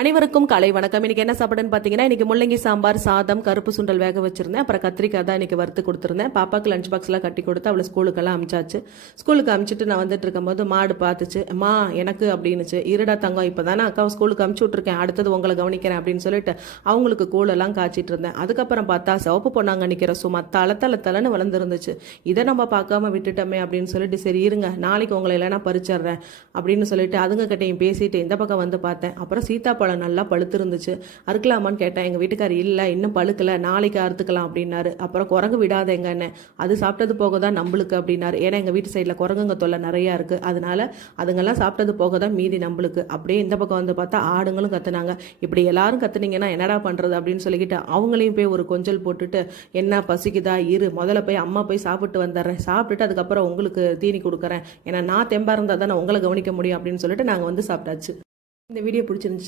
அனைவருக்கும் காலை வணக்கம். இன்னைக்கு என்ன சாப்பாடுன்னு பார்த்தீங்கன்னா, இன்னைக்கு முள்ளங்கி சாம்பார், சாதம், கருப்பு சுண்டல் வேக வச்சிருந்தேன். அப்புறம் கத்திரிக்காய் தான் இன்னைக்கு வறுத்து கொடுத்துருந்தேன். பாப்பாக்கு லஞ்ச் பாக்ஸ்லாம் கட்டி கொடுத்து அவளை ஸ்கூலுக்கெல்லாம் அமிச்சாச்சு. ஸ்கூலுக்கு அமிச்சிட்டு நான் வந்துட்டு இருக்கும்போது மாடு பார்த்துச்சு. அம்மா எனக்கு அப்படின்னுச்சு. இருடா தங்கம், இப்போ தானே அக்காவை ஸ்கூலுக்கு அமுச்சு விட்ருக்கேன், அடுத்தது உங்களை கவனிக்கிறேன் அப்படின்னு சொல்லிட்டு அவங்களுக்கு கூழெல்லாம் காய்ச்சிட்டு இருந்தேன். அதுக்கப்புறம் பார்த்தா சிவப்பு பொண்ணாங்க நிற்கிற சும்மா தலை வளர்ந்துருந்துச்சு. இதை நம்ம பார்க்காம விட்டுட்டோமே அப்படின்னு சொல்லிட்டு, சரி இருங்க நாளைக்கு உங்களை இல்லைனா பறிச்சிடுறேன் அப்படின்னு சொல்லிட்டு அதுங்க கிட்டையும் பேசிட்டு இந்த பக்கம் வந்து பார்த்தேன். அப்புறம் சீதாப்பழம் நல்லா பழுத்து இருந்துச்சு. அறுக்கலாமான்னு கேட்டேன். எங்கள் வீட்டுக்கார் இல்லை இன்னும் பழுக்கலை, நாளைக்கு அறுத்துக்கலாம் அப்படின்னாரு. அப்புறம் குரங்கு விடாத எங்க என்ன, அது சாப்பிட்டது போக தான் நம்மளுக்கு அப்படின்னாரு. ஏன்னா எங்கள் வீட்டு சைடில் குரங்குங்க தொல்லை நிறையா இருக்குது, அதனால அதுங்கெல்லாம் சாப்பிட்டது போக தான் மீதி நம்மளுக்கு. அப்படியே இந்த பக்கம் வந்து பார்த்தா ஆடுங்களும் கத்துனாங்க. இப்படி எல்லாரும் கத்துனீங்கன்னா என்னடா பண்ணுறது அப்படின்னு சொல்லிக்கிட்டு அவங்களையும் போய் ஒரு கொஞ்சல் போட்டுட்டு, என்ன பசிக்குதா இரு, முதல்ல போய் அம்மா போய் சாப்பிட்டு வந்துடுறேன், சாப்பிட்டுட்டு அதுக்கப்புறம் உங்களுக்கு தீனி கொடுக்குறேன், ஏன்னா நான் தெம்பா இருந்தால் தான் நான் உங்களை கவனிக்க முடியும் அப்படின்னு சொல்லிட்டு நாங்கள் வந்து சாப்பிட்டாச்சு. இந்த வீடியோ பிடிச்சிருந்துச்சு